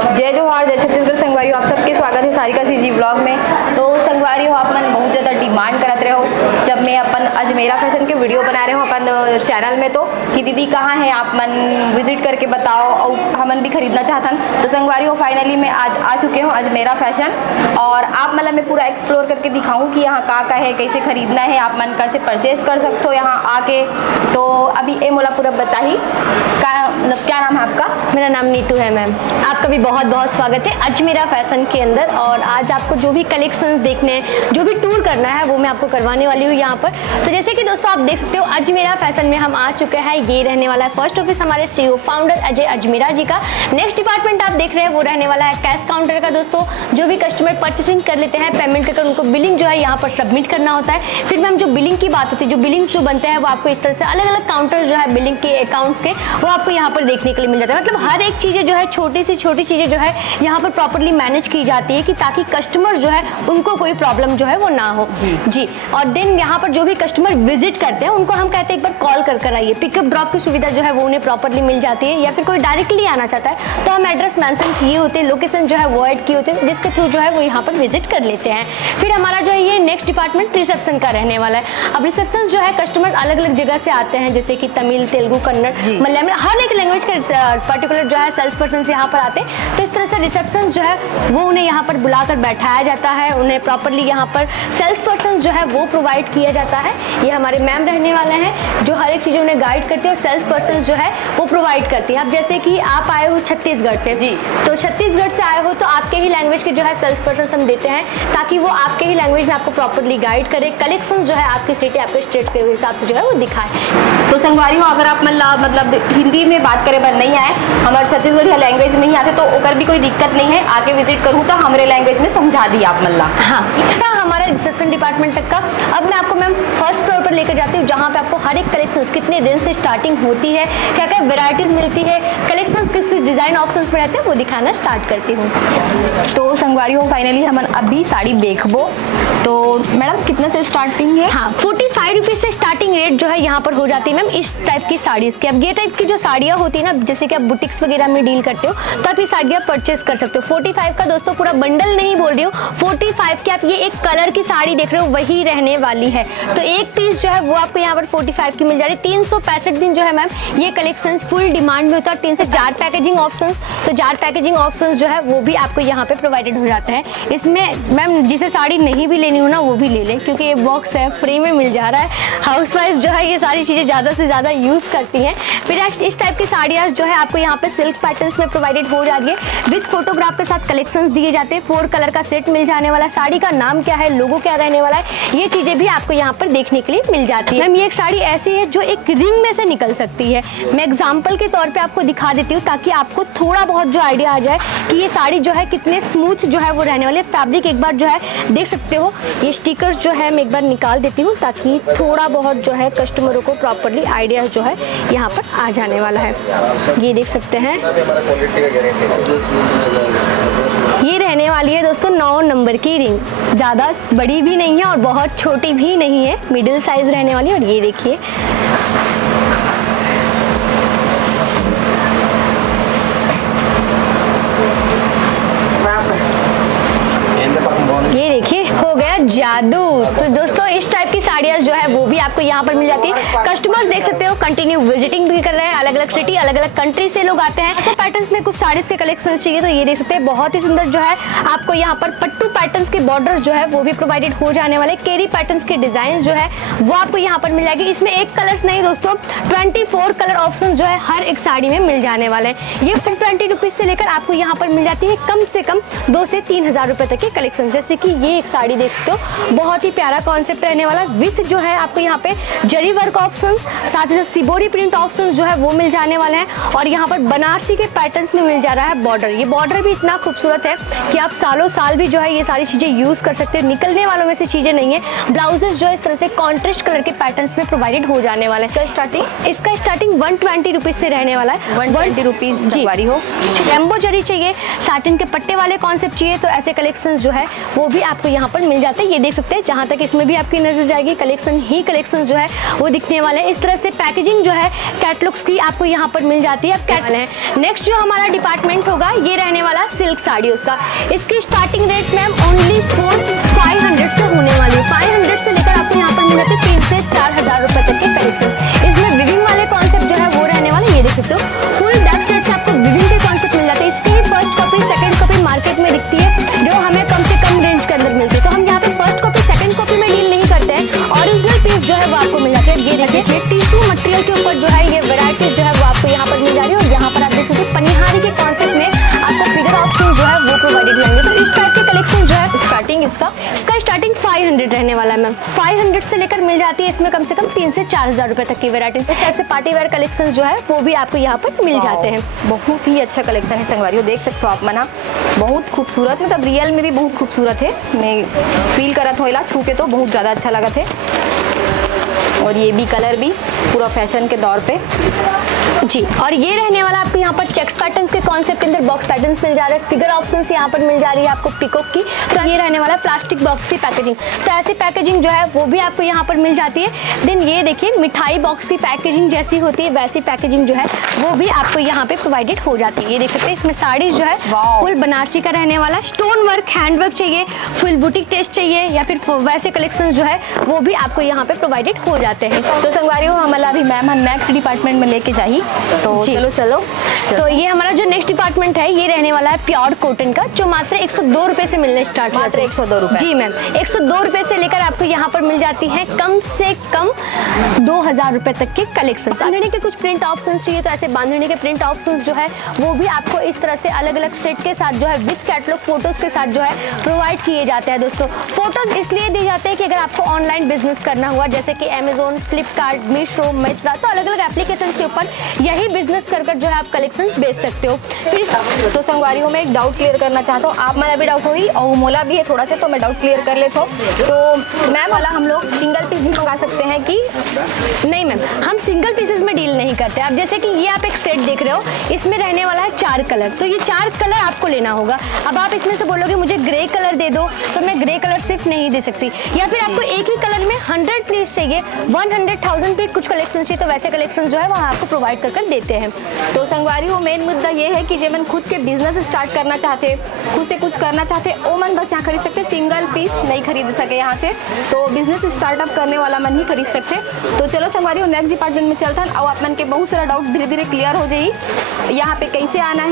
जय जोहार, जय छत्तीसगढ़ संगवारी। आप सबके स्वागत है सारिका सीजी ब्लॉग में। तो संगवारी हो आप मन बहुत ज़्यादा डिमांड करते रहे हो जब मैं अपन अजमेरा फैशन के वीडियो बना रहे हो अपन चैनल में, तो कि दीदी कहाँ है आप मन विजिट करके बताओ और हमन भी खरीदना चाहतन। तो संगवारी हो फाइनली मैं आज आ चुके हूँ अजमेरा फैशन, और आप मतलब मैं पूरा एक्सप्लोर करके दिखाऊँ कि यहाँ का है, कैसे खरीदना है, आप मन कैसे परचेज कर सकते हो यहाँ आके। तो अभी ए मोला पूरा बताही क्या नाम है आपका? मेरा नाम नीतू है मैम। आपका भी बहुत बहुत स्वागत है अजमेरा फैशन के अंदर। और आज आपको जो भी कलेक्शंस देखने हैं, जो भी टूर करना है, वो मैं आपको करवाने वाली हूँ यहाँ पर। तो जैसे कि दोस्तों आप देख सकते हो अजमेरा फैशन में हम आ चुके हैं। ये रहने वाला है फर्स्ट ऑफिस हमारे सीईओ फाउंडर अजय अजमेरा जी का। नेक्स्ट डिपार्टमेंट आप देख रहे हैं वो रहने वाला है कैश काउंटर का। दोस्तों जो भी कस्टमर परचेसिंग कर लेते हैं, पेमेंट करके उनको बिलिंग जो है यहाँ पर सबमिट करना होता है। फिर मैम जो बिलिंग की बात होती है, जो बिलिंग्स जो बनते हैं वो आपको इस तरह से अलग अलग काउंटर जो है बिलिंग के अकाउंट्स के, वो आपको यहाँ पर देखने के लिए मिल जाता है। मतलब हर एक चीज़ें जो है छोटी सी छोटी चीज़ें जो है यहाँ पर प्रॉपर्ली मैनेज की जाती है कि ताकि कस्टमर जो है उनको कोई प्रॉब्लम जो है वो ना हो जी। और देन यहाँ पर जो भी कस्टमर विजिट करते हैं उनको हम कहते हैं एक बार कॉल कर आइए। पिकअप ड्रॉप की सुविधा जो है वो उन्हें प्रॉपर्ली मिल जाती है, या फिर कोई डायरेक्टली आना चाहता है तो हम एड्रेस मेंशन किए होते हैं, लोकेशन जो है वो ऐड किए होते हैं, जिसके थ्रू जो है वो यहाँ पर विजिट कर लेते हैं। फिर हमारा जो है ये नेक्स्ट डिपार्टमेंट रिसेप्शन का रहने वाला है। अब रिसेप्शन जो है कस्टमर अलग अलग जगह से आते हैं, जैसे कि तमिल, तेलुगु, कन्नड़, मलयालम, हर एक लैंग्वेज के पर्टिकुलर जो है सेल्स पर्सन यहाँ पर आते हैं। तो इस तरह से रिसेप्शन जो है वो उन्हें यहाँ पर बुलाकर बैठाया जाता है, उन्हें प्रॉपर्ली यहाँ पर सेल्स पर्सन जो है वो प्रोवाइड किया जाता है। ये हमारे मैम रहने वाले हैं जो हर एक चीज़ उन्हें गाइड करते हैं और सेल्स पर्सन जो है वो प्रोवाइड करती है। अब जैसे कि आप आए हो छत्तीसगढ़ से, तो छत्तीसगढ़ से आए हो तो आपके ही लैंग्वेज के जो है सेल्स पर्सन हम देते हैं, ताकि वो आपके ही लैंग्वेज में आपको प्रॉपर्ली गाइड करे, कलेक्शन जो है आपकी सिटी आपके स्टेट के हिसाब से जो है वो दिखाए। तो संगवारी हो अगर आप मतलब हिंदी में बात करे पर नहीं आए, हमारे छत्तीसगढ़ी लैंग्वेज में ही आते, तो ओकर भी कोई दिक्कत नहीं है, आके विजिट करूँ तो हमारे लैंग्वेज में समझा दी आप मल्ला। हाँ, इतना हमारा रिसेप्शन डिपार्टमेंट तक का। अब मैं आपको मैम फर्स्ट फ्लोर पर लेकर जाती हूँ, जहाँ पे आपको हर एक कलेक्शंस कितने रेंज से स्टार्टिंग होती है, क्या क्या वेराइटीज मिलती है, कलेक्शंस किस डिजाइन ऑप्शंस में रहते हैं, वो दिखाना स्टार्ट करती हूँ। तो संगवारी हो फाइनली हम अभी साड़ी देखबो। तो मैडम कितने से स्टार्टिंग है? हाँ, 45 रुपीज से स्टार्टिंग रेट जो है यहाँ पर हो जाती है मैम इस टाइप की साड़ीज की। अब ये टाइप की जो साड़ियाँ होती है ना, जैसे कि आप बुटीक्स वगैरह में डील करते हो, तो आप ये साड़ियाँ परचेस कर सकते हो। 45 का दोस्तों पूरा बंडल नहीं बोल रही हूँ, 45 की आप ये एक कलर की साड़ी देख रहे हो वही रहने वाली है। तो एक पीस जो है वो आपको यहाँ पर 45 की मिल जा रही है। 365 दिन जो है मैम ये कलेक्शन फुल डिमांड में होता है। 3 से 4 पैकेजिंग ऑप्शन, तो 4 पैकेजिंग ऑप्शन जो है वो भी आपको यहाँ पे प्रोवाइडेड हो जाता है। इसमें मैम जिसे साड़ी नहीं भी लेनी हो ना वो भी ले ले, क्योंकि ये बॉक्स है फ्री में मिल जा रहा है। हाउसवाइफ जो है ये सारी चीज़ें ज़्यादा से ज़्यादा यूज़ करती हैं। फिर इस टाइप की साड़ियाँ जो है आपको यहाँ पे सिल्क पैटर्न्स में प्रोवाइडेड हो जाती है, विद फोटोग्राफ के साथ कलेक्शंस दिए जाते हैं। 4 कलर का सेट मिल जाने वाला है। साड़ी का नाम क्या है, लोगो क्या रहने वाला है, ये चीज़ें भी आपको यहाँ पर देखने के लिए मिल जाती है। मैम ये एक साड़ी ऐसी है जो एक रिंग में से निकल सकती है। मैं एग्जाम्पल के तौर पर आपको दिखा देती हूँ, ताकि आपको थोड़ा बहुत जो आइडिया आ जाए कि ये साड़ी जो है कितने स्मूथ जो है वो रहने वाली है। फैब्रिक एक बार जो है देख सकते हो। ये स्टिकर्स जो है मैं एक बार निकाल देती हूँ, ताकि थोड़ा बहुत जो है कस्टमरों को प्रॉपर्ली आइडिया जो है यहाँ पर आ जाने वाला है। ये देख सकते हैं, ये रहने वाली है दोस्तों 9 नंबर की रिंग। ज़्यादा बड़ी भी नहीं है और बहुत छोटी भी नहीं है, मिडिल साइज रहने वाली है। और ये देखिए ये देखिए हो गया जादू। तो दोस्तों इस टाइप की साड़ियाँ जो है वो भी आपको यहाँ पर मिल जाती है। कस्टमर्स देख सकते हो कंटिन्यू विजिटिंग भी कर रहे हैं, अलग अलग सिटी अलग अलग कंट्री से लोग आते हैं। अच्छा पैटर्न्स में कुछ साड़ीज के कलेक्शन चाहिए तो ये देख सकते हैं, बहुत ही सुंदर जो है आपको यहाँ पर पट्टू पैटर्न्स के बॉर्डर जो है वो भी प्रोवाइडेड हो जाने वाले। केरी पैटर्न्स के डिजाइन जो है वो आपको यहाँ पर मिल जाएगी। इसमें एक कलर नहीं दोस्तों, 24 कलर ऑप्शन जो है हर एक साड़ी में मिल जाने वाले हैं। ये 20 रुपीज से लेकर आपको यहाँ पर मिल जाती है कम से कम 2 से 3 हजार रुपए तक के कलेक्शन। जैसे कि ये एक साड़ी देख सकते हो, बहुत ही प्यारा कॉन्सेप्ट रहने वाला, विथ जो है आपको यहाँ पे जरी वर्क ऑप्शन, साथ ही साथ सिबोरी प्रिंट ऑप्शन जो है वो मिल जाने वाले हैं। और यहाँ पर बनारसी के पैटर्न्स में मिल जा रहा है बॉर्डर। ये बॉर्डर भी इतना खूबसूरत है कि आप सालों साल भी जो है ये सारी चीजें यूज कर सकते हो, निकलने वालों में से चीजें नहीं है। ब्लाउजेस जो इस तरह से कॉन्ट्रास्ट कलर के पैटर्न्स में प्रोवाइडेड हो जाने वाला है। इसका स्टार्टिंग 120 रुपीज से रहने वाला है। 120 रुपीज जी। हो रेम्बो जरी चाहिए, साटिन के पट्टे वाले कॉन्सेप्ट चाहिए, तो ऐसे कलेक्शंस जो है वो भी आपको यहाँ पर मिल जाते हैं। जाते हैं। ये देख सकते हैं, जहाँ तक इसमें भी आपकी नजर जाएगी कलेक्शन ही कलेक्शन जो है वो दिखने वाले हैं। इस तरह से पैकेजिंग जो है कैटलॉग्स की आपको यहाँ पर मिल जाती है। नेक्स्ट जो हमारा डिपार्टमेंट होगा ये रहने वाला सिल्क साड़ी उसका। इसकी स्टार्टिंग रेट मैम ओनली 500 से होने वाली है। 500 से लेकर आपको यहाँ पर मिल जाते 3 से 4,000 रुपए तक के कलेक्शन। इसमें विविंग वाले कॉन्सेप्ट जो है वो रहने वाला, ये देख सकते हो फुल डार्क सेट से आपको विविंग के कॉन्सेप्ट मिल जाते हैं। इसकी first copy second copy market में दिखती है जो हमें कम से कम रेंज के अंदर मिलती है। तो हम यहाँ पे फर्स्ट कॉपी सेकंड कॉपी में डील नहीं करते हैं, ओरिजिनल पीस जो है वो आपको मिल जाती है। ये देखिए टिश्यू मटेरियल के ऊपर जो है ये वैरायटी जो है वो आपको यहाँ पर मिल जा रही है। और यहाँ पर आप देख सकते हैं पनिहारी के कॉन्सेप्ट में आपको फिगर ऑप्शन जो है वो प्रोवाइडेड रहेंगे। तो इस टाइप के कलेक्शन जो है स्टार्टिंग इसका स्टार्टिंग 500 रहने वाला है मैम। 500 से लेकर मिल जाती है इसमें कम से कम 3 से 4,000 रुपए तक की वैरायटी। इस टाइप से पार्टी वेयर कलेक्शन जो है वो भी आपको यहाँ पर मिल जाते हैं। बहुत ही अच्छा कलेक्शन है संगवारियों, देख सकते हो आप मना, बहुत खूबसूरत, मतलब रियल में भी बहुत खूबसूरत है। मैं फील करत हो छू के तो बहुत ज़्यादा अच्छा लगा थे। और ये भी कलर भी पूरा फैशन के दौर पे जी। और ये रहने वाला आपको यहाँ पर चेक्स पैटर्न्स के कॉन्सेप्ट के अंदर बॉक्स पैटर्न्स मिल जा रहे हैं। फिगर ऑप्शंस यहाँ पर मिल जा रही है आपको पिकॉक की। तो ये रहने वाला प्लास्टिक बॉक्स की पैकेजिंग। तो ऐसी पैकेजिंग जो है वो भी आपको यहाँ पर मिल जाती है। देन ये देखिए मिठाई बॉक्स की पैकेजिंग जैसी होती है वैसी पैकेजिंग जो है वो भी आपको यहाँ पे प्रोवाइडेड हो जाती है। ये देख सकते हैं इसमें साड़ी जो है फुल बनारसी का रहने वाला, स्टोन वर्क हैंड वर्क चाहिए, फुल बुटीक टेस्ट चाहिए या फिर वैसे कलेक्शन जो है वो भी आपको यहाँ पे प्रोवाइडेड हो जाते हैं। तो संगवारियों हमारा अभी मैम नेक्स्ट डिपार्टमेंट में लेके जाइए, तो चलो। तो ये हमारा जो नेक्स्ट डिपार्टमेंट है ये रहने वाला है प्योर कॉटन का, जो मात्र 102 रुपए से मिलने स्टार्ट हुआ। मात्र 102 रुपए? जी मैम, 102 रुपए से लेकर आपको यहाँ पर मिल जाती है कम से कम 2,000 रुपए तक के कलेक्शन। बांधनी के कुछ प्रिंट ऑप्शन चाहिए तो ऐसे बांधनी के प्रिंट ऑप्शन जो है वो भी आपको इस तरह से अलग अलग सेट के साथ जो है विद कैटलॉग फोटोज के साथ जो है प्रोवाइड किए जाते हैं। दोस्तों फोटोज इसलिए दिए जाते हैं कि अगर आपको ऑनलाइन बिजनेस करना हुआ जैसे कि अमेजोन, फ्लिपकार्ट, मीशो, मित्रा, तो अलग अलग एप्लीकेशन के ऊपर यही बिजनेस कर जो है आप कलेक्शन बेच सकते हो। फिर तो संगवारियों में एक डाउट क्लियर करना चाहता हूँ, आप मेरा भी डाउट हुई और मोला भी है थोड़ा सा, तो मैं डाउट क्लियर कर लेता हूँ। तो मैम वाला हम लोग सिंगल पीस भी मंगा सकते हैं कि नहीं? मैम हम सिंगल पीसेस में डील नहीं करते। आप जैसे कि ये आप एक सेट देख रहे हो, इसमें रहने वाला है 4 कलर, तो ये 4 कलर आपको लेना होगा। अब आप इसमें से बोलोगे मुझे ग्रे कलर दे दो, तो मैं ग्रे कलर सिर्फ नहीं दे सकती। या फिर आपको एक ही कलर में 100 पीस चाहिए, 100,000 पीस कुछ कलेक्शन चाहिए, तो वैसे कलेक्शन जो है वहाँ आपको प्रोवाइड कर देते हैं। तो संगवारियों मेन मुद्दा ये है कि जो मन खुद के बिजनेस स्टार्ट करना चाहते, खुद से कुछ करना चाहते, वो मन बस यहाँ खरीद सकते, सिंगल पीस नहीं खरीद सके यहाँ से, तो बिजनेस स्टार्टअप करने वाला मन ही खरीद सकते। तो चलो संगवारियों नेक्स्ट डिपार्टमेंट में चलता है और आप मन के बहुत सारा डाउट धीरे धीरे क्लियर हो जाई। यहाँ पे कैसे आना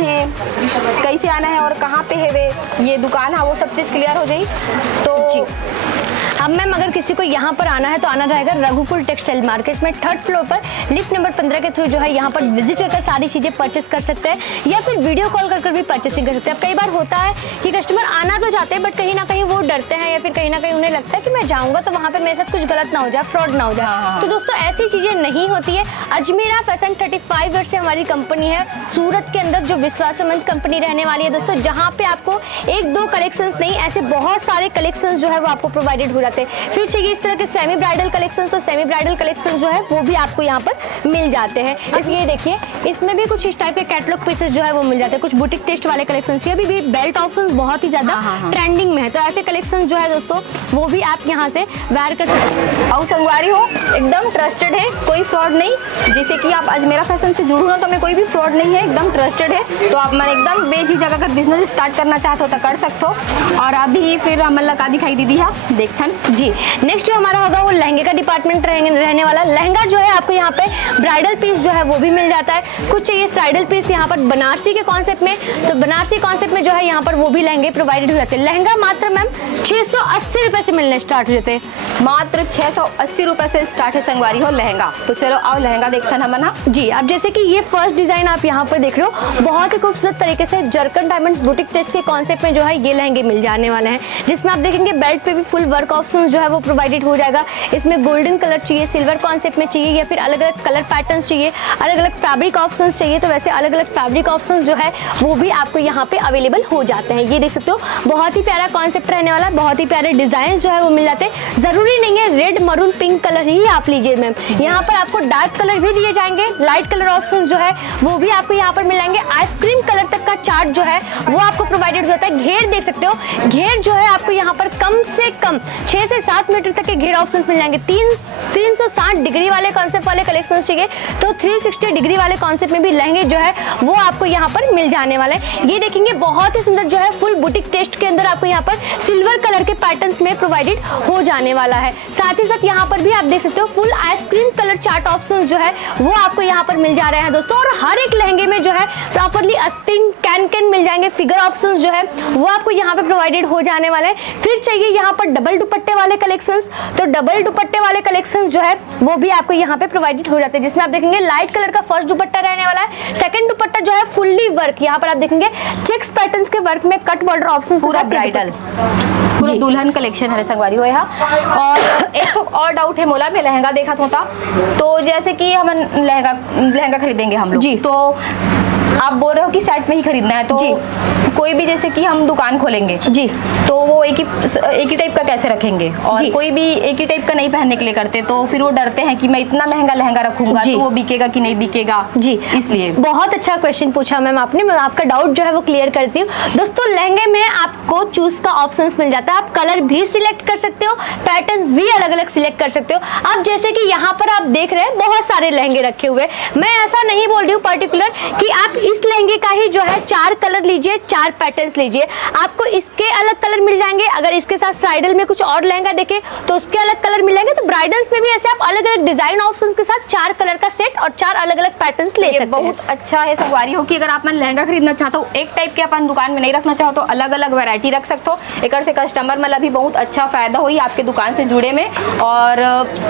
है और कहाँ पे है वे ये दुकान है, वो सब चीज़ क्लियर हो जाई। तो अब मैम अगर किसी को यहाँ पर आना है तो आना रहेगा रघुकुल टेक्सटाइल मार्केट में 3rd फ्लोर पर लिफ्ट नंबर 15 के थ्रू जो है यहाँ पर विजिट करके सारी चीज़ें परचेस कर सकते हैं या फिर वीडियो कॉल कर भी परचेसिंग कर सकते हैं। अब कई बार होता है कि कस्टमर आना तो चाहते हैं बट कहीं ना कहीं वो डरते हैं या फिर कहीं ना कहीं उन्हें लगता है कि मैं जाऊँगा तो वहाँ पर मेरे साथ कुछ गलत ना हो जाए, फ्रॉड ना हो जाए। तो दोस्तों ऐसी चीज़ें नहीं होती है। अजमेरा फैशन 35 ईयर से हमारी कंपनी है सूरत के अंदर, जो विश्वासमंद कंपनी रहने वाली है दोस्तों, जहाँ पे आपको 1-2 कलेक्शंस नहीं ऐसे बहुत सारे कलेक्शंस जो है वो आपको प्रोवाइडेड हो जाते हैं। फिर चाहिए इस तरह के सेमी ब्राइडल कलेक्शंस, तो सेमी ब्राइडल कलेक्शंस जो है वो भी आपको यहाँ पर मिल जाते हैं। इसलिए देखिए इसमें भी कुछ इस टाइप के कैटलॉग पीसेस जो है वो मिल जाते हैं। कुछ बुटीक टेस्ट वाले कलेक्शंस, ये भी बेल्ट ऑप्शंस बहुत ही ज्यादा ट्रेंडिंग में है, तो ऐसे कलेक्शन जो है दोस्तों वो भी आप यहाँ से वेयर कर सकते हैं। और संगवारी हो एकदम ट्रस्टेड है, कोई फ्रॉड नहीं। जैसे कि आप अजमेरा फैशन से जुड़ो ना तो मैं कोई भी फ्रॉड नहीं है, एकदम ट्रस्टेड है। तो आप मैं एकदम बेझिझक अगर बिजनेस स्टार्ट करना चाहते हो तो कर सकते हो। और अभी फिर अमल का दिखाई दीदी है देखन जी। नेक्स्ट जो हमारा होगा वो लहंगे का डिपार्टमेंट रहने वाला। लहंगा जो है आपको यहाँ पे ब्राइडल पीस जो है वो भी मिल जाता है। कुछ चाहिए ब्राइडल पीस यहाँ पर बनारसी के कॉन्सेप्ट में, तो बनारसी कॉन्सेप्ट में जो है यहाँ पर वो भी लहंगे प्रोवाइडेड हो जाते हैं। लहंगा मात्र मैम 680 रुपए से मिलने स्टार्ट हो जाते हैं। मात्र 680 रुपए से स्टार्ट है संगवारी हो लहंगा। तो चलो आओ लहंगा देखते हैं हम ना जी। अब जैसे कि ये फर्स्ट डिजाइन आप यहाँ पर देख रहे हो, बहुत ही खूबसूरत तरीके से जर्कन डायमंड्स बुटीक टेस्ट के कॉन्सेप्ट में जो है ये लहंगे मिल जाने वाले हैं, जिसमें आप देखेंगे बेल्ट पे भी फुल वर्क ऑप्शन जो है वो प्रोवाइडेड हो जाएगा। इसमें गोल्डन कलर चाहिए, सिल्वर कॉन्सेप्ट में चाहिए या फिर अलग अलग कलर पैटर्न्स चाहिए, अलग अलग फैब्रिक ऑप्शंस चाहिए, तो वैसे अलग अलग फैब्रिक ऑप्शंस जो है वो भी आपको यहाँ पे अवेलेबल हो जाते हैं। ये देख सकते हो बहुत ही प्यारा कॉन्सेप्ट रहने वाला, बहुत ही प्यारे डिजाइन जो है वो मिल जाते हैं। जरूरी जरूरी नहीं है रेड मरून पिंक कलर ही आप लीजिए मैम, यहाँ पर आपको डार्क कलर भी दिए जाएंगे, लाइट कलर ऑप्शन जो है वो भी आपको यहाँ पर मिल जाएंगे। आइसक्रीम कलर तक का चार्ट जो है वो आपको प्रोवाइडेड हो जाता है। घेर देख सकते हो, घेर जो है आपको यहाँ पर कम से कम 6 से 7 मीटर तक के घेर ऑप्शन मिल जाएंगे। 360 डिग्री वाले कॉन्सेप्ट वाले कलेक्शन चाहिए तो 360 डिग्री वाले कॉन्सेप्ट में भी लहंगे जो है वो आपको यहाँ पर मिल जाने वाले हैं। ये देखेंगे बहुत ही सुंदर जो है फुल बुटीक टेस्ट के अंदर आपको यहाँ पर सिल्वर कलर के पैटर्न्स में प्रोवाइडेड हो जाने वाला है। साथ ही साथ यहाँ पर भी आप देख सकते हो full ice cream colour chart option जो है वो आपको यहाँ पर मिल जा रहे हैं दोस्तों। और हर एक लहंगे में जो है प्रॉपरली आस्तीन कैन मिल जाएंगे, फिगर ऑप्शन जो है वो आपको यहाँ पे प्रोवाइडेड हो जाने वाले हैं। फिर चाहिए यहाँ पर डबल दुपट्टे वाले कलेक्शंस, तो डबल दुपट्टे वाले कलेक्शंस जो है वो भी आपको यहाँ पे प्रोवाइडेड हो जाते हैं, जिसमें आप देखेंगे लाइट कलर का फर्स्ट दुपट्टा रहने वाला है। सेकंड दुपट्टा जो है फुल्ली वर्क, यहाँ पर आप देखेंगे चेक्स पैटर्न्स के वर्क में कट बॉर्डर ऑप्शंस, पूरा ब्राइडल पूरा दुल्हन कलेक्शन है संगवारी हो यहाँ। और एक और डाउट है मोला में लहंगा देखा था, तो जैसे कि हम लहंगा खरीदेंगे हम लोग, तो आप बोल रहे हो कि सेट में ही खरीदना है, तो कोई भी जैसे कि हम दुकान खोलेंगे जी, तो वो एक ही टाइप का कैसे रखेंगे? और कोई भी एक ही टाइप का नहीं पहनने के लिए करते, तो फिर वो डरते हैं कि मैं इतना महंगा लहंगा रखूंगा तो वो बिकेगा कि नहीं बिकेगा जी। इसलिए बहुत अच्छा क्वेश्चन पूछा मैम आपने, मैं आपका डाउट जो है वो क्लियर करती हूँ। दोस्तों लहंगे में आपको चूज का ऑप्शन मिल जाता है, आप कलर भी सिलेक्ट कर सकते हो, पैटर्न्स भी अलग अलग सिलेक्ट कर सकते हो। अब जैसे कि यहाँ पर आप देख रहे हैं बहुत सारे लहंगे रखे हुए, मैं ऐसा नहीं बोल रही हूँ पर्टिकुलर कि आप इस लहंगे का ही जो है 4 कलर लीजिए, 4 पैटर्न्स लीजिए, आपको इसके अलग कलर मिल जाएंगे। अगर इसके साथ साइडल में कुछ और लहंगा देखे तो उसके अलग कलर मिल जाएंगे। तो ब्राइडल्स में भी ऐसे आप अलग अलग डिजाइन ऑप्शंस के साथ 4 कलर का सेट और 4 अलग अलग पैटर्न्स ले सकते हैं। बहुत अच्छा है संगवारी हो कि अगर आप लहंगा खरीदना चाहते हो, एक टाइप के अपन दुकान में नहीं रखना चाहो तो अलग अलग वैरायटी रख सकते हो। एक से कस्टमर मतलब भी बहुत अच्छा फायदा हुई आपके दुकान से जुड़े में, और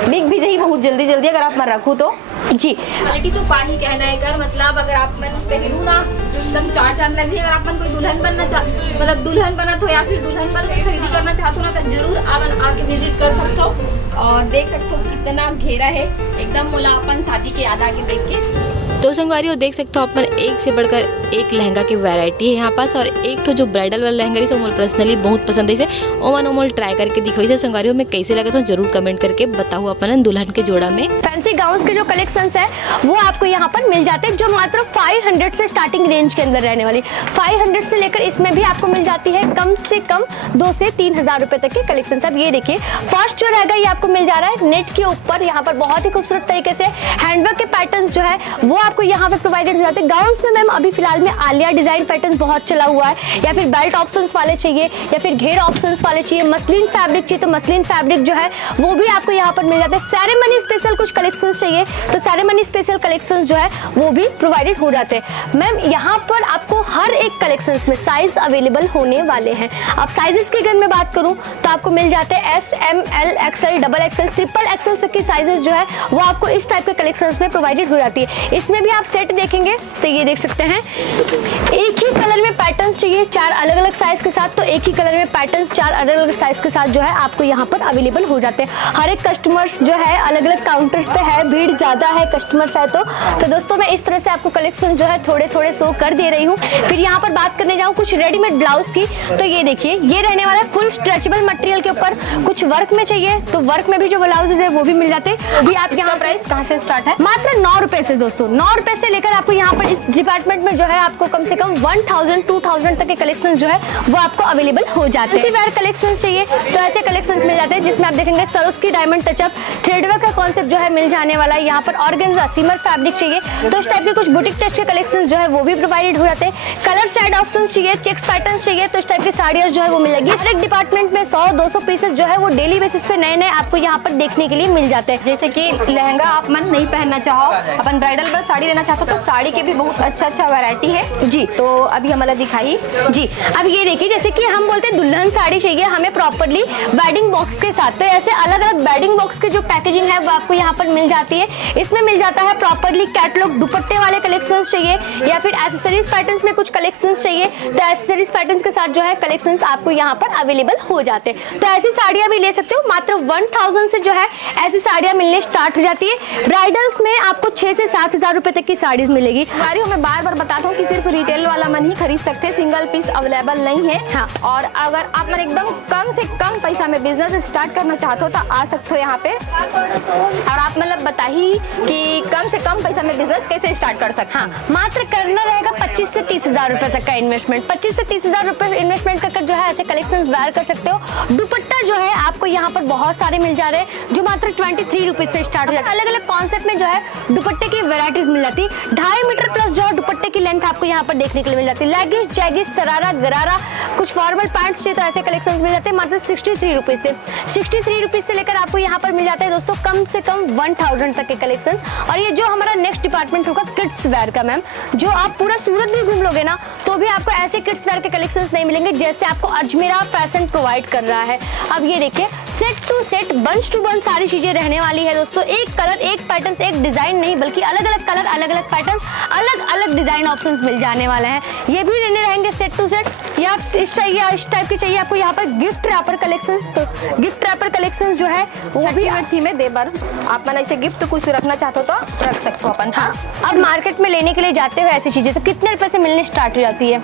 बिक भी जाही बहुत जल्दी अगर आप मन रखू तो जी। क्वालिटी तो पानी कहना है कर, मतलब अगर आप मन पहनू ना एकदम 4 चांद लग जाए। अगर आप मन कोई दुल्हन बनना मतलब दुल्हन बना तो या फिर दुल्हन पर खरीदी करना चाहते हो ना, तो जरूर आप आके विजिट कर सकते हो और देख सकते हो कितना घेरा है एकदम मोला अपन शादी के याद आके देख के। तो संगवारी देख सकते हो अपन एक से बढ़कर एक लहंगा की वैरायटी है यहाँ पास, और एक तो जो ब्राइडल वाला लहंगा है मोल पर्सनली बहुत पसंद है, ओमन ट्राई करके दिखाई से संगवारी में कैसे लगा तो जरूर कमेंट करके बताओ अपन दुल्हन के जोड़ा में। फैंसी गाउन्स के जो कलेक्शंस है वो आपको यहाँ पर मिल जाते हैं, जो मात्र 500 से स्टार्टिंग रेंज के अंदर रहने वाली, 500 से लेकर इसमें भी आपको मिल जाती है कम से कम 2 से 3 हजार रुपए तक के कलेक्शन। अब ये देखिए फर्स्ट जो रहेगा ये आपको मिल जा रहा है नेट के ऊपर, यहाँ पर बहुत ही खूबसूरत तरीके से हैंडवर्क के पैटर्न्स जो है वो आपको यहाँ पे प्रोवाइडेड हो जाते हैं। गाउन्स में मैम अभी फिलहाल में आलिया डिजाइन पैटर्न बहुत चला हुआ है, या फिर बेल्ट ऑप्शंस वाले चाहिए या फिर घेर ऑप्शंस वाले चाहिए, मसलिन फैब्रिक चाहिए तो मसलिन फैब्रिक जो है वो भी आपको यहाँ पर मिल जाता है। सेरेमनी स्पेशल कुछ कलेक्शंस चाहिए तो सेरेमनी स्पेशल कलेक्शंस जो है वो भी प्रोवाइडेड हो जाते हैं। मैम यहाँ पर आपको हर एक कलेक्शंस में साइज अवेलेबल होने वाले हैं। अब साइजेस की अगर मैं बात करूँ तो आपको मिल जाते हैं S, M, L, XL, XXL, XXL तक की साइजेस जो है वो आपको इस टाइप के कलेक्शंस में प्रोवाइडेड हो जाती है। इसमें भी आप सेट देखेंगे तो ये देख सकते हैं एक ही कलर में पैटर्न चाहिए 4 अलग अलग साइज के साथ, तो एक ही कलर में पैटर्न्स 4 अलग अलग साइज के साथ जो है आपको यहाँ पर अवेलेबल हो जाते हैं। हर एक कस्टमर्स जो है अलग अलग काउंटर्स पे है, भीड़ ज्यादा है कस्टमर्स है, तो दोस्तों मैं इस तरह से आपको कलेक्शन जो है थोड़े थोड़े शो कर दे रही हूँ। फिर यहाँ पर बात करने जाऊँ कुछ रेडीमेड ब्लाउज की, तो ये देखिए ये रहने वाला है फुल स्ट्रेचेबल मटेरियल के ऊपर, कुछ वर्क में चाहिए तो वर्क में भी जो ब्लाउजेज है वो भी मिल जाते हैं। अभी आप यहाँ प्राइस कहाँ से स्टार्ट है? मात्र 9 रुपए से दोस्तों, 9 रुपए से लेकर आपको यहाँ पर इस डिपार्टमेंट में जो है आपको कम से कम 1000-2000 तक के कलेक्शन जो है वो आपको अवेलेबल हो जाते हैं। वेयर कलेक्शन चाहिए तो ऐसे कलेक्शन मिल जाते हैं जिसमें आप देखेंगे सरोस्की डायमंड टचअप थ्रेडवर्क का कॉन्सेप्ट जो है मिल जाने वाला है। यहाँ पर ऑर्गेन्जा सिमर फैब्रिक चाहिए तो इस टाइप के कुछ बुटीक टच के कलेक्शन जो है वो भी प्रोवाइडेड हो जाते हैं। कलर सेट ऑप्शन चाहिए, चेक्स पैटर्न चाहिए तो इस टाइप की साड़ियाँ जो है वो मिलेगी। हर एक डिपार्टमेंट में 100-200 पीसेस जो है वो डेली बेसिस पे नए नए आपको यहाँ पर देखने के लिए मिल जाते हैं। जैसे कि लहंगा आप मन नहीं पहनना चाहो, अपन ब्राइडल पर साड़ी लेना चाहते हो तो साड़ी के भी बहुत अच्छा वैरायटी है जी। तो अभी हमारा दिखाई जी। अब ये देखिए जैसे कि हम बोलते हैं दुल्हन साड़ी चाहिए हमें प्रॉपर्ली वेडिंग बॉक्स के साथ, तो ऐसे अलग अलग वेडिंग बॉक्स के जो पैकेजिंग है वो आपको यहाँ पर मिल जाती है। इसमें इसमें मिल जाता है प्रॉपरली कैटलॉग, दुपट्टे वाले कलेक्शंस चाहिए या फिर एसेसरीज पैटर्न्स में कुछ कलेक्शंस चाहिए तो एसेसरीज पैटर्न्स के साथ जो है कलेक्शंस आपको यहाँ पर अवेलेबल हो जाते हैं। तो ऐसी साड़ियाँ भी ले सकते हो, मात्र 1000 से जो है ऐसी साड़ियाँ मिलने स्टार्ट हो जाती है। ब्राइडल्स में आपको 6 से 7,000 रुपए तक की साड़ीज मिलेगी। साड़ी मैं बार बार बताता हूँ कि सिर्फ रिटेल वाला मन ही खरीद सकते, सिंगल पीस अवेलेबल नहीं है। हाँ। और अगर आप मन एकदम कम से कम पैसा में बिजनेस स्टार्ट करना चाहते हो तो आ सकते हो यहाँ पे। और आप मतलब बताइए कि कम से कम पैसा में बिजनेस कैसे स्टार्ट कर सकते हैं। हाँ, मात्र करना रहेगा 25 से 30,000 रुपए तक का इन्वेस्टमेंट। 25 से 30,000 रुपए इन्वेस्टमेंट कर जो है ऐसे कलेक्शंस वेयर कर सकते हो। दुपट्टा जो है आपको यहाँ पर बहुत सारे मिल जा रहे हैं जो मात्र 23 रुपीज से स्टार्ट हो जाता है। अलग अलग कॉन्सेप्ट में जो है दुपट्टे की वेराइटीज मिल जाती है। 2.5 मीटर प्लस जो है दुपट्टे की लेंथ आपको यहाँ पर देखने के लिए मिल जाती है। लेगिंग्स, जैगिस, सरारा, गरारा, कुछ फॉर्मल पैंट्स चाहिए तो ऐसे कलेक्शंस मिल जाते हैं मात्र 63 रुपीज से। 63 रुपीज से लेकर आपको यहाँ पर मिल जाता है दोस्तों कम से कम 1000 तक के कलेक्शंस। और ये जो हमारा नेक्स्ट डिपार्टमेंट होगा किड्स वेयर का मैम, जो आप पूरा सूरत भी घूम लोगे ना तो भी आपको ऐसे किड्स वेयर के कलेक्शंस नहीं मिलेंगे जैसे आपको अजमेरा फैशन प्रोवाइड कर रहा है। अब ये देखिए set to set, bunch to bunch सारी चीजें रहने वाली है दोस्तों। एक कलर, एक पैटर्न, एक डिजाइन नहीं बल्कि अलग अलग कलर, अलग अलग पैटर्न, अलग अलग डिजाइन ऑप्शंस मिल जाने वाले हैं। ये भी रहने रहेंगे सेट टू सेट। या इस चाहिए, इस टाइप की चाहिए आपको यहाँ पर गिफ्ट रैपर कलेक्शंस, तो गिफ्ट रैपर कलेक्शंस जो है वो भी थी में देवर आप मन ऐसे गिफ्ट कुछ रखना चाहते हो तो रख सकते हो अपन। हाँ, अब मार्केट में लेने के लिए जाते हो ऐसी चीजें तो कितने रुपए से मिलने स्टार्ट हो जाती है?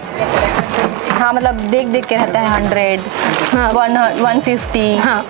हाँ मतलब देख देख के रहता है 100, हाँ 150, हाँ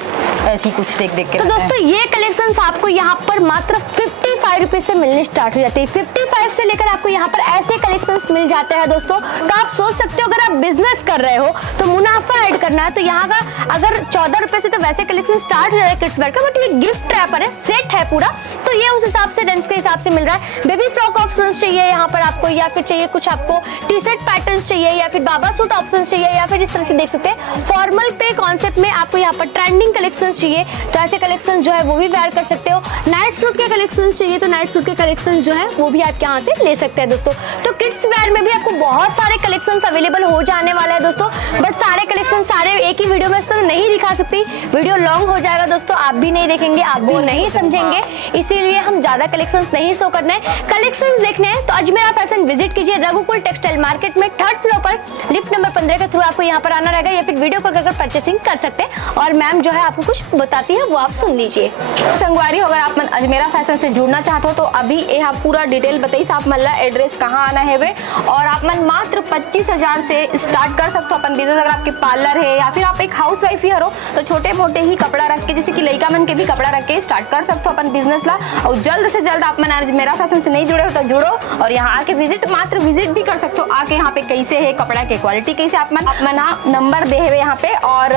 ऐसी कुछ देख देख के। तो दोस्तों ये कलेक्शंस आपको यहाँ पर मात्र 55 रुपीज से मिलने स्टार्ट हो जाती है। 55 से लेकर आपको यहाँ पर ऐसे कलेक्शंस मिल जाते हैं दोस्तों। तो आप सोच सकते हो अगर आप बिजनेस कर रहे हो तो मुनाफा ऐड करना है तो यहाँ का अगर 14 रुपए से तो वैसे कलेक्शन स्टार्ट हो जाता है किड्स वेयर का, बट ये गिफ्ट रैपर है, सेट है पूरा, तो ये उस हिसाब से रेंज के हिसाब से मिल रहा है। बेबी फ्रॉक ऑप्शंस चाहिए यहाँ पर आपको, या फिर चाहिए कुछ आपको टी शर्ट पैटर्न्स चाहिए, या फिर बाबा सूट ऑप्शंस चाहिए, या फिर इस तरह से देख सकते हैं फॉर्मल पे कॉन्सेप्ट में आपको यहाँ पर ट्रेंडिंग कलेक्शन चाहिए तो ऐसे कलेक्शन जो है वो भी वेयर कर सकते हो। नाइट सूट के कलेक्शन चाहिए तो नाइट सूट के कलेक्शन जो है वो भी आप यहाँ से ले सकते हैं दोस्तों। तो किड्स वेयर में भी आपको बहुत सारे कलेक्शन अवेलेबल हो जाने वाला है दोस्तों, बट सारे कलेक्शन सारे एक ही वीडियो में तो नहीं दिखा सकती, वीडियो लॉन्ग हो जाएगा दोस्तों, आप भी नहीं देखेंगे, आप भी नहीं समझेंगे, इसीलिए हम ज्यादा कलेक्शंस नहीं शो करने। कलेक्शंस देखने हैं तो अजमेरा फैशन विजिट कीजिए रघुकुल टेक्सटाइल मार्केट में 3rd फ्लोर पर लिफ्ट नंबर 15 के थ्रू आपको यहाँ पर आना रहेगा, या फिर वीडियो कॉल कर परचेसिंग कर सकते हैं। और मैम जो है आपको कुछ बताती है वो आप सुन लीजिए। संगवारी अगर आप मन अजमेरा फैशन से जुड़ना चाहते हो तो अभी यहाँ पूरा डिटेल बताइए आप मन एड्रेस कहाँ आना है वे, और आप मन मात्र 25,000 से स्टार्ट कर सकते हो अपन बिजनेस। अगर आपके पार्लर है या फिर आप एक हाउस वाइफ ही हो तो छोटे मोटे ही कपड़ा रख के, जैसे कि लड़का मन के भी कपड़ा रख के स्टार्ट कर सकते हो अपन बिजनेस ला। और जल्द से जल्द आप मन अजमेरा फैशन से नहीं जुड़े हो तो जुड़ो और यहाँ आके विजिट, मात्र विजिट भी कर सकते हो आके यहाँ पे कैसे है कपड़ा की क्वालिटी कैसे आप मन नंबर दे हुए यहाँ पे। और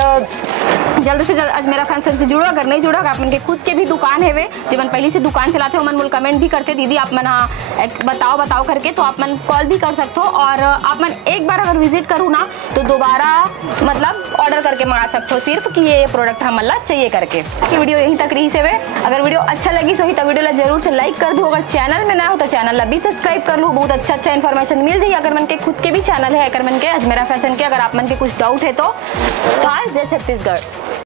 जल्द से जल्द अजमेरा फैशन से जुड़ो। अगर नहीं जुड़ो, आप मन के खुद के भी दुकान है वे जो मन पहले से दुकान चलाते हो, मन मुझे कमेंट भी करके दीदी आप मन हाँ बताओ करके, तो आप मन कॉल भी कर सकते हो। और आप मन एक बार अगर विजिट करूँ ना तो दोबारा मतलब ऑर्डर करके मंगा सकते हो सिर्फ कि ये प्रोडक्ट हमला चाहिए करके। इसकी वीडियो यहीं तक रही से वे, अगर वीडियो अच्छा लगी सो ही तो वीडियो ला जरूर से लाइक कर दो। अगर चैनल में ना हो तो चैनल ला भी सब्सक्राइब कर लो, बहुत अच्छा इन्फॉर्मेशन मिल जाए। अगर मन के खुद के भी चैनल है, अगर मन के अजमेरा फैशन के, अगर आप मन के कुछ डाउट है तो जय छत्तीसगढ़।